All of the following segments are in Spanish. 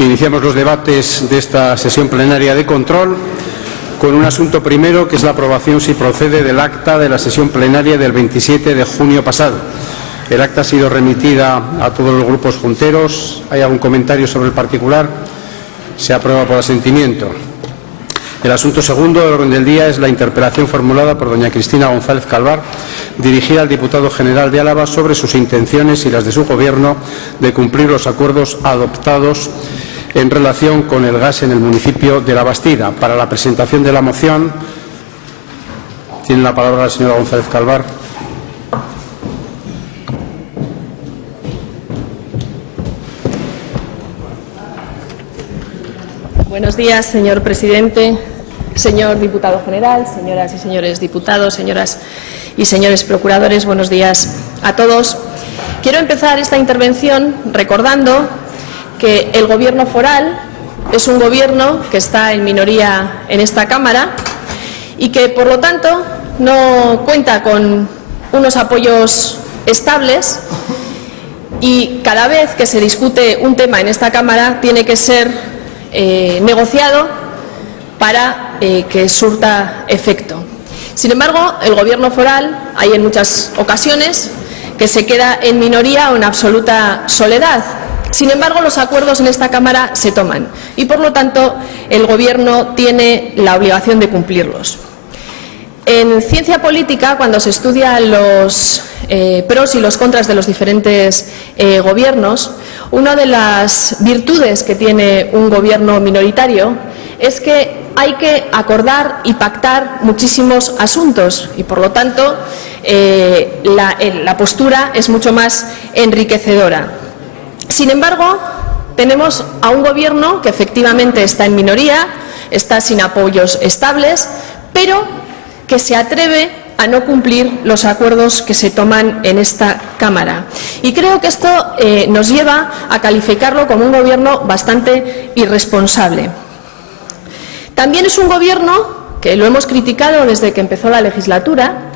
Iniciamos los debates de esta sesión plenaria de control con un asunto primero, que es la aprobación, si procede, del acta de la sesión plenaria del 27 de junio pasado. El acta ha sido remitida a todos los grupos junteros. ¿Hay algún comentario sobre el particular? Se aprueba por asentimiento. El asunto segundo del orden del día es la interpelación formulada por doña Cristina González Calvar, dirigida al diputado general de Álava, sobre sus intenciones y las de su Gobierno de cumplir los acuerdos adoptados en relación con el gas en el municipio de La Bastida. Para la presentación de la moción tiene la palabra la señora González Calvar. Buenos días, señor presidente, señor diputado general, señoras y señores diputados, señoras y señores procuradores. Buenos días a todos. Quiero empezar esta intervención recordando que el Gobierno foral es un gobierno que está en minoría en esta Cámara y que, por lo tanto, no cuenta con unos apoyos estables, y cada vez que se discute un tema en esta Cámara tiene que ser negociado para que surta efecto. Sin embargo, el Gobierno foral hay en muchas ocasiones que se queda en minoría o en absoluta soledad. Sin embargo, los acuerdos en esta Cámara se toman y, por lo tanto, el Gobierno tiene la obligación de cumplirlos. En ciencia política, cuando se estudian los pros y los contras de los diferentes gobiernos, una de las virtudes que tiene un gobierno minoritario es que hay que acordar y pactar muchísimos asuntos y, por lo tanto, la postura es mucho más enriquecedora. Sin embargo, tenemos a un gobierno que efectivamente está en minoría, está sin apoyos estables, pero que se atreve a no cumplir los acuerdos que se toman en esta Cámara. Y creo que esto nos lleva a calificarlo como un gobierno bastante irresponsable. También es un gobierno, que lo hemos criticado desde que empezó la legislatura,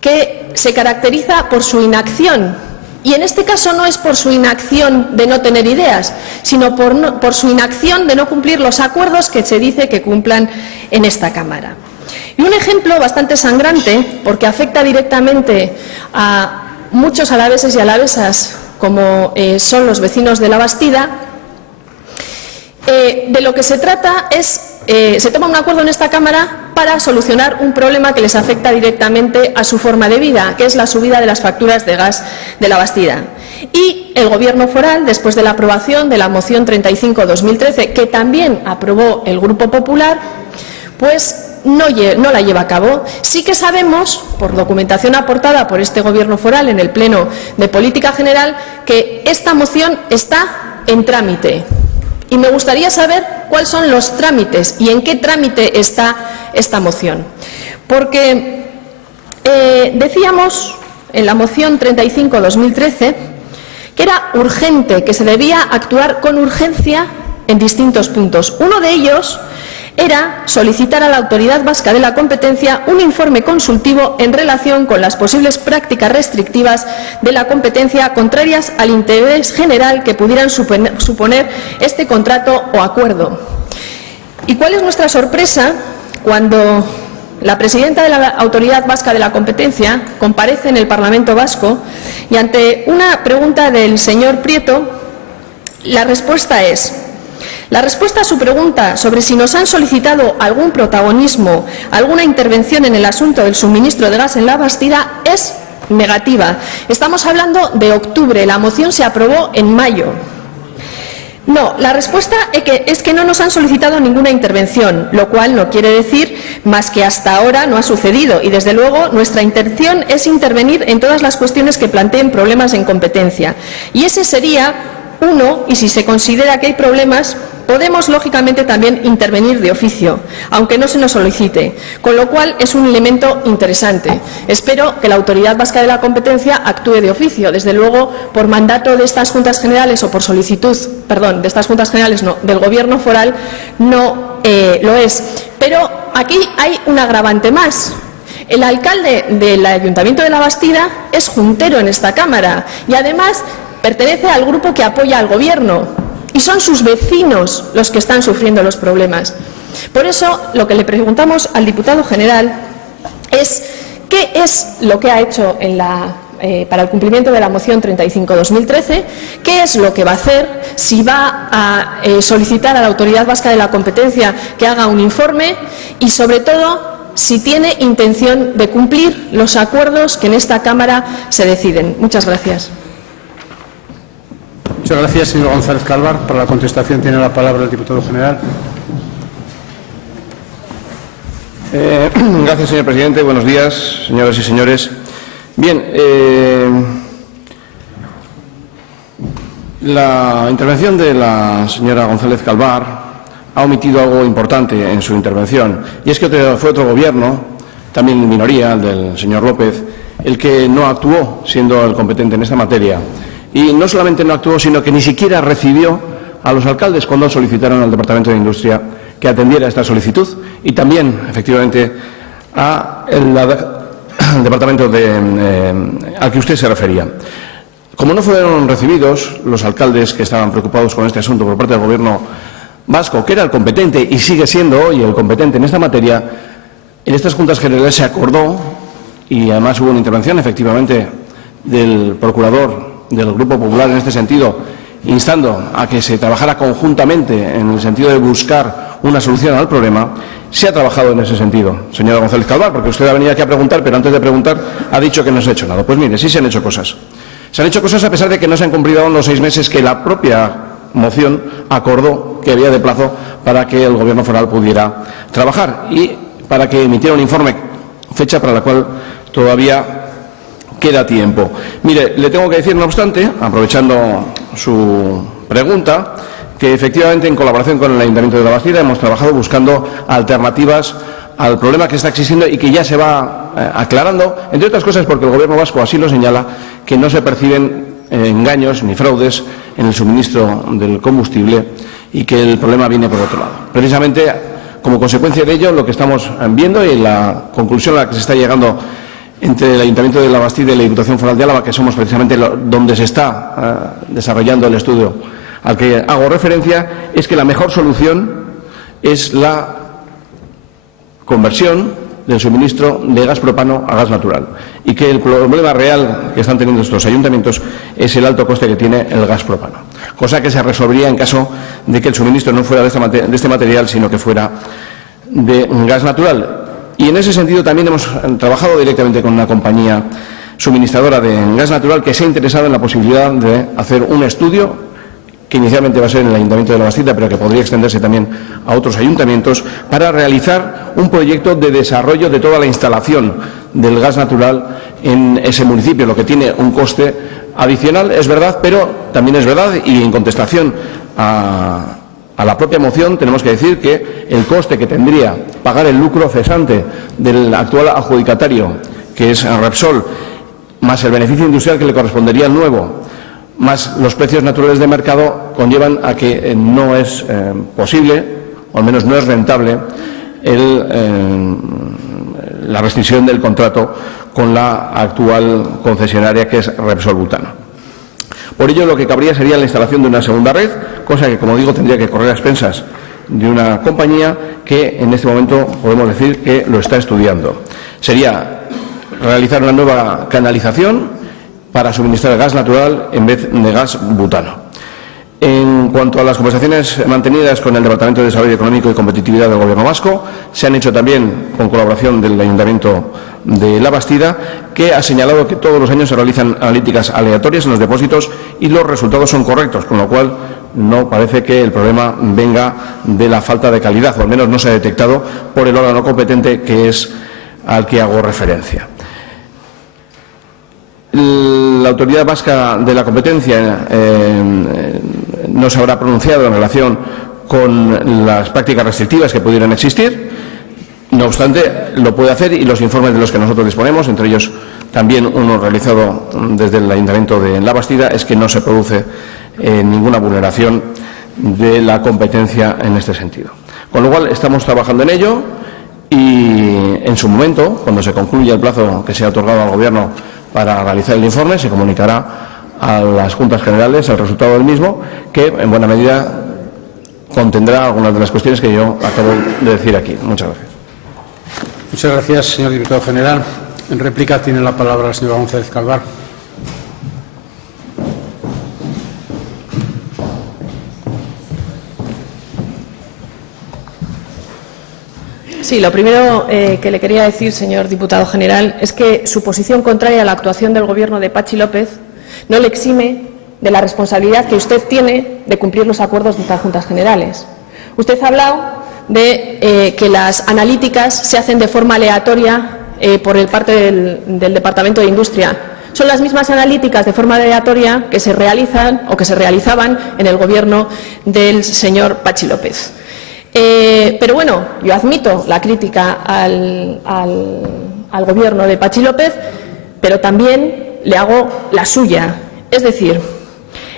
que se caracteriza por su inacción. Y en este caso no es por su inacción de no tener ideas, sino por su inacción de no cumplir los acuerdos que se dice que cumplan en esta Cámara. Y un ejemplo bastante sangrante, porque afecta directamente a muchos alaveses y alavesas, como son los vecinos de La Bastida, de lo que se trata es, se toma un acuerdo en esta Cámara para solucionar un problema que les afecta directamente a su forma de vida, que es la subida de las facturas de gas de La Bastida. Y el Gobierno foral, después de la aprobación de la moción 35/2013, que también aprobó el Grupo Popular, pues no la lleva a cabo. Sí que sabemos, por documentación aportada por este Gobierno foral en el Pleno de Política General, que esta moción está en trámite. Y me gustaría saber cuáles son los trámites y en qué trámite está esta moción. Porque decíamos en la moción 35/2013 que era urgente, que se debía actuar con urgencia en distintos puntos. Uno de ellos era solicitar a la Autoridad Vasca de la Competencia un informe consultivo en relación con las posibles prácticas restrictivas de la competencia contrarias al interés general que pudieran suponer este contrato o acuerdo. ¿Y cuál es nuestra sorpresa cuando la presidenta de la Autoridad Vasca de la Competencia comparece en el Parlamento Vasco y, ante una pregunta del señor Prieto, la respuesta a su pregunta sobre si nos han solicitado algún protagonismo, alguna intervención en el asunto del suministro de gas en La Bastida, es negativa? Estamos hablando de octubre, la moción se aprobó en mayo. No, la respuesta es que no nos han solicitado ninguna intervención, lo cual no quiere decir más que hasta ahora no ha sucedido, y desde luego nuestra intención es intervenir en todas las cuestiones que planteen problemas en competencia. Y ese sería uno, y si se considera que hay problemas, podemos lógicamente también intervenir de oficio, aunque no se nos solicite, con lo cual es un elemento interesante. Espero que la Autoridad Vasca de la Competencia actúe de oficio. Desde luego, por mandato de estas Juntas Generales o por solicitud, de estas Juntas Generales no, del Gobierno foral, no lo es. Pero aquí hay un agravante más. El alcalde del Ayuntamiento de La Bastida es juntero en esta Cámara y además pertenece al grupo que apoya al Gobierno. y son sus vecinos los que están sufriendo los problemas. Por eso, lo que le preguntamos al diputado general es qué es lo que ha hecho para el cumplimiento de la moción 35/2013, qué es lo que va a hacer, si va a solicitar a la Autoridad Vasca de la Competencia que haga un informe y, sobre todo, si tiene intención de cumplir los acuerdos que en esta Cámara se deciden. Muchas gracias. Muchas gracias, señor González Calvar. Para la contestación tiene la palabra el diputado general. Gracias, señor presidente. Buenos días, señoras y señores. Bien, la intervención de la señora González Calvar ha omitido algo importante en su intervención, y es que fue otro gobierno, también en minoría, el del señor López, el que no actuó siendo el competente en esta materia. Y no solamente no actuó, sino que ni siquiera recibió a los alcaldes cuando solicitaron al Departamento de Industria que atendiera esta solicitud, y también, efectivamente, al departamento al que usted se refería. Como no fueron recibidos los alcaldes que estaban preocupados con este asunto por parte del Gobierno vasco, que era el competente y sigue siendo hoy el competente en esta materia, en estas Juntas Generales se acordó, y además hubo una intervención efectivamente del procurador del Grupo Popular en este sentido, instando a que se trabajara conjuntamente en el sentido de buscar una solución al problema. Se ha trabajado en ese sentido, señora González Calvar, porque usted ha venido aquí a preguntar, pero antes de preguntar ha dicho que no se ha hecho nada. Pues mire, sí se han hecho cosas. Se han hecho cosas a pesar de que no se han cumplido aún los 6 meses que la propia moción acordó que había de plazo para que el Gobierno foral pudiera trabajar y para que emitiera un informe, fecha para la cual todavía queda tiempo. Mire, le tengo que decir, no obstante, aprovechando su pregunta, que efectivamente en colaboración con el Ayuntamiento de Labastida hemos trabajado buscando alternativas al problema que está existiendo y que ya se va aclarando, entre otras cosas porque el Gobierno vasco así lo señala, que no se perciben engaños ni fraudes en el suministro del combustible y que el problema viene por otro lado. Precisamente, como consecuencia de ello, lo que estamos viendo y la conclusión a la que se está llegando entre el Ayuntamiento de Labastida y la Diputación Foral de Álava, que somos precisamente donde se está desarrollando el estudio al que hago referencia, es que la mejor solución es la conversión del suministro de gas propano a gas natural y que el problema real que están teniendo estos ayuntamientos es el alto coste que tiene el gas propano, cosa que se resolvería en caso de que el suministro no fuera de este material, sino que fuera de gas natural. Y en ese sentido también hemos trabajado directamente con una compañía suministradora de gas natural que se ha interesado en la posibilidad de hacer un estudio que inicialmente va a ser en el Ayuntamiento de Labastida, pero que podría extenderse también a otros ayuntamientos, para realizar un proyecto de desarrollo de toda la instalación del gas natural en ese municipio, lo que tiene un coste adicional, es verdad, pero también es verdad, y en contestación a la propia moción tenemos que decir que el coste que tendría pagar el lucro cesante del actual adjudicatario, que es Repsol, más el beneficio industrial que le correspondería al nuevo, más los precios naturales de mercado, conllevan a que no es posible, o al menos no es rentable, la rescisión del contrato con la actual concesionaria, que es Repsol Butano. Por ello, lo que cabría sería la instalación de una segunda red, cosa que, como digo, tendría que correr a expensas de una compañía que en este momento podemos decir que lo está estudiando. Sería realizar una nueva canalización para suministrar gas natural en vez de gas butano. En cuanto a las conversaciones mantenidas con el Departamento de Desarrollo Económico y Competitividad del Gobierno vasco, se han hecho también con colaboración del Ayuntamiento de Labastida, que ha señalado que todos los años se realizan analíticas aleatorias en los depósitos y los resultados son correctos, con lo cual no parece que el problema venga de la falta de calidad, o al menos no se ha detectado por el órgano competente, que es al que hago referencia. La Autoridad Vasca de la Competencia no se habrá pronunciado en relación con las prácticas restrictivas que pudieran existir. No obstante, lo puede hacer, y los informes de los que nosotros disponemos, entre ellos también uno realizado desde el Ayuntamiento de Labastida, es que no se produce ninguna vulneración de la competencia en este sentido. Con lo cual, estamos trabajando en ello y en su momento, cuando se concluya el plazo que se ha otorgado al Gobierno para realizar el informe, se comunicará a las Juntas Generales el resultado del mismo, que en buena medida contendrá algunas de las cuestiones que yo acabo de decir aquí. Muchas gracias. Muchas gracias, señor diputado general. En réplica tiene la palabra la señora González Calvar. Sí, lo primero que le quería decir, señor diputado general, es que su posición contraria a la actuación del Gobierno de Patxi López no le exime de la responsabilidad que usted tiene de cumplir los acuerdos de estas Juntas Generales. Usted ha hablado de que las analíticas se hacen de forma aleatoria por parte del Departamento de Industria. Son las mismas analíticas de forma aleatoria que se realizan o que se realizaban en el Gobierno del señor Patxi López. Pero bueno, yo admito la crítica al Gobierno de Patxi López, pero también le hago la suya. Es decir,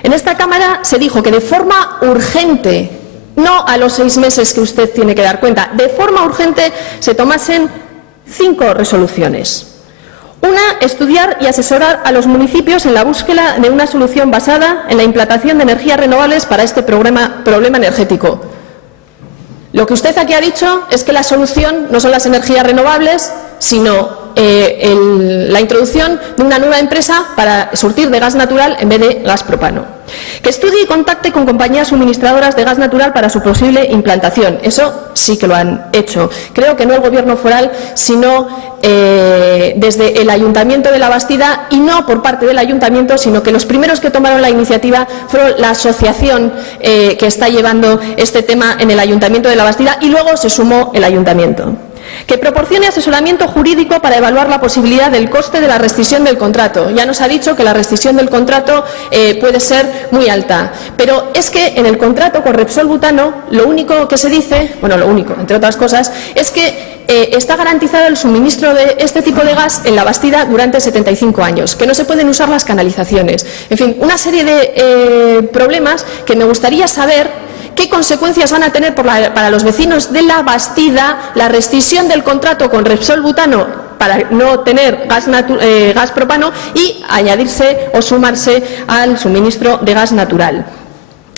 en esta Cámara se dijo que de forma urgente, no a los 6 meses que usted tiene que dar cuenta, de forma urgente se tomasen 5 resoluciones. Una, estudiar y asesorar a los municipios en la búsqueda de una solución basada en la implantación de energías renovables para este problema energético. Lo que usted aquí ha dicho es que la solución no son las energías renovables, sino la introducción de una nueva empresa para surtir de gas natural en vez de gas propano. Que estudie y contacte con compañías suministradoras de gas natural para su posible implantación. Eso sí que lo han hecho. Creo que no el Gobierno foral, sino desde el Ayuntamiento de La Bastida, y no por parte del Ayuntamiento, sino que los primeros que tomaron la iniciativa fueron la asociación que está llevando este tema en el Ayuntamiento de La Bastida, y luego se sumó el Ayuntamiento. Que proporcione asesoramiento jurídico para evaluar la posibilidad del coste de la rescisión del contrato. Ya nos ha dicho que la rescisión del contrato puede ser muy alta, pero es que en el contrato con Repsol Butano lo único que se dice, bueno, lo único, entre otras cosas, es que está garantizado el suministro de este tipo de gas en La Bastida durante 75 años, que no se pueden usar las canalizaciones. En fin, una serie de problemas que me gustaría saber ¿qué consecuencias van a tener para los vecinos de La Bastida la rescisión del contrato con Repsol Butano para no tener gas propano y añadirse o sumarse al suministro de gas natural?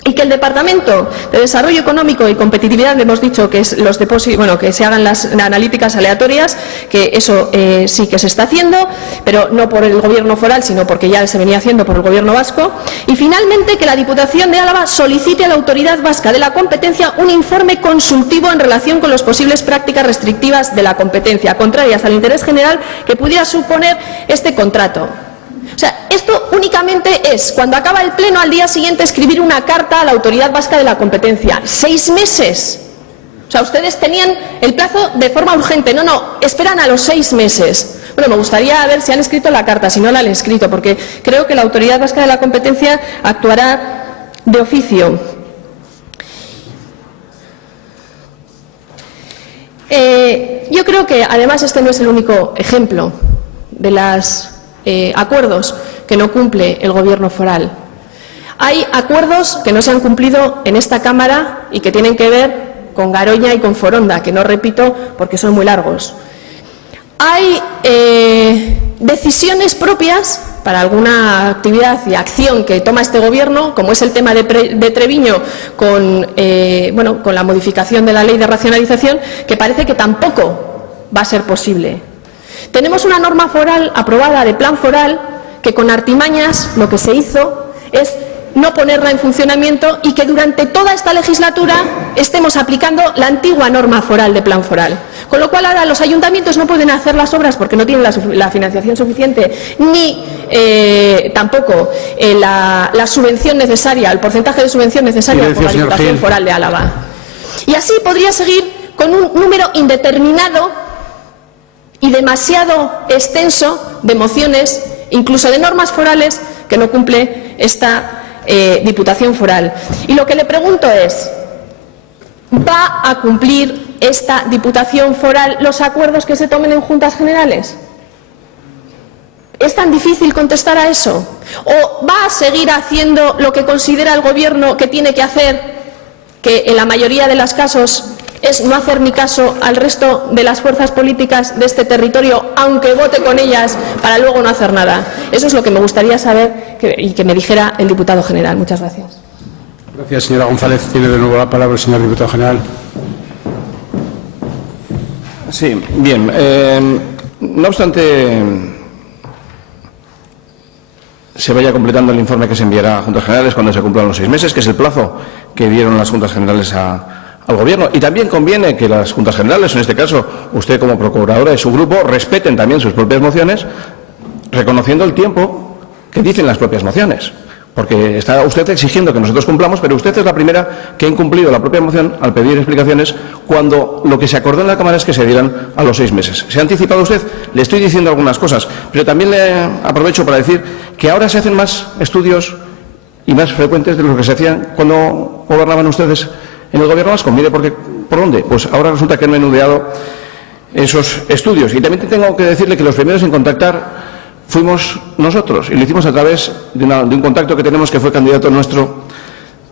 Y que el Departamento de Desarrollo Económico y Competitividad, le hemos dicho que es los depósitos, bueno, que se hagan las analíticas aleatorias, que eso sí que se está haciendo, pero no por el Gobierno foral, sino porque ya se venía haciendo por el Gobierno vasco. Y finalmente que la Diputación de Álava solicite a la Autoridad Vasca de la Competencia un informe consultivo en relación con las posibles prácticas restrictivas de la competencia, contrarias al interés general que pudiera suponer este contrato. O sea, esto únicamente es, cuando acaba el pleno, al día siguiente escribir una carta a la Autoridad Vasca de la Competencia. 6 meses. O sea, ustedes tenían el plazo de forma urgente. No, esperan a los 6 meses. Bueno, me gustaría ver si han escrito la carta, si no la han escrito, porque creo que la Autoridad Vasca de la Competencia actuará de oficio. Yo creo que, además, este no es el único ejemplo de las acuerdos que no cumple el Gobierno foral. Hay acuerdos que no se han cumplido en esta Cámara y que tienen que ver con Garoña y con Foronda, que no repito porque son muy largos. Hay decisiones propias para alguna actividad y acción que toma este Gobierno, como es el tema de Treviño con la modificación de la ley de racionalización, que parece que tampoco va a ser posible. Tenemos una norma foral aprobada de plan foral que con artimañas lo que se hizo es no ponerla en funcionamiento y que durante toda esta legislatura estemos aplicando la antigua norma foral de plan foral. Con lo cual ahora los ayuntamientos no pueden hacer las obras porque no tienen la financiación suficiente ni tampoco la subvención necesaria, el porcentaje de subvención necesaria por la Diputación Foral de Álava. Y así podría seguir con un número indeterminado y demasiado extenso de mociones, incluso de normas forales, que no cumple esta Diputación Foral. Y lo que le pregunto es, ¿va a cumplir esta Diputación Foral los acuerdos que se tomen en Juntas Generales? ¿Es tan difícil contestar a eso? ¿O va a seguir haciendo lo que considera el Gobierno que tiene que hacer, que en la mayoría de los casos es no hacer ni caso al resto de las fuerzas políticas de este territorio, aunque vote con ellas, para luego no hacer nada. Eso es lo que me gustaría saber y que me dijera el diputado general. Muchas gracias. Gracias, señora González. Tiene de nuevo la palabra el señor diputado general. Sí, bien. No obstante se vaya completando el informe que se enviará a Juntas Generales cuando se cumplan los 6 meses, que es el plazo que dieron las Juntas Generales al Gobierno. Y también conviene que las Juntas Generales, en este caso usted como procuradora de su grupo, respeten también sus propias mociones, reconociendo el tiempo que dicen las propias mociones. Porque está usted exigiendo que nosotros cumplamos, pero usted es la primera que ha incumplido la propia moción al pedir explicaciones cuando lo que se acordó en la Cámara es que se dieran a los 6 meses. ¿Se ha anticipado usted? Le estoy diciendo algunas cosas, pero también le aprovecho para decir que ahora se hacen más estudios y más frecuentes de los que se hacían cuando gobernaban ustedes en el Gobierno vasco. Mire, ¿por dónde? Pues ahora resulta que han menudeado esos estudios. Y también tengo que decirle que los primeros en contactar fuimos nosotros, y lo hicimos a través de un contacto que tenemos, que fue candidato nuestro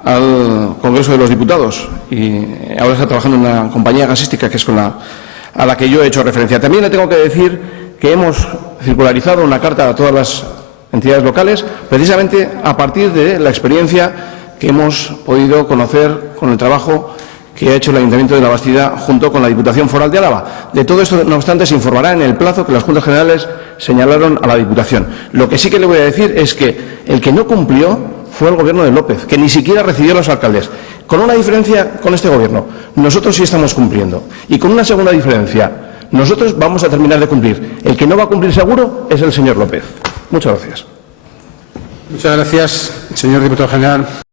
al Congreso de los Diputados, y ahora está trabajando en una compañía gasística que es a la que yo he hecho referencia. También le tengo que decir que hemos circularizado una carta a todas las entidades locales, precisamente a partir de la experiencia que hemos podido conocer con el trabajo que ha hecho el Ayuntamiento de Labastida junto con la Diputación Foral de Álava. De todo esto, no obstante, se informará en el plazo que las Juntas Generales señalaron a la Diputación. Lo que sí que le voy a decir es que el que no cumplió fue el Gobierno de López, que ni siquiera recibió a los alcaldes. Con una diferencia con este Gobierno, nosotros sí estamos cumpliendo. Y con una segunda diferencia, nosotros vamos a terminar de cumplir. El que no va a cumplir seguro es el señor López. Muchas gracias. Muchas gracias, señor diputado general.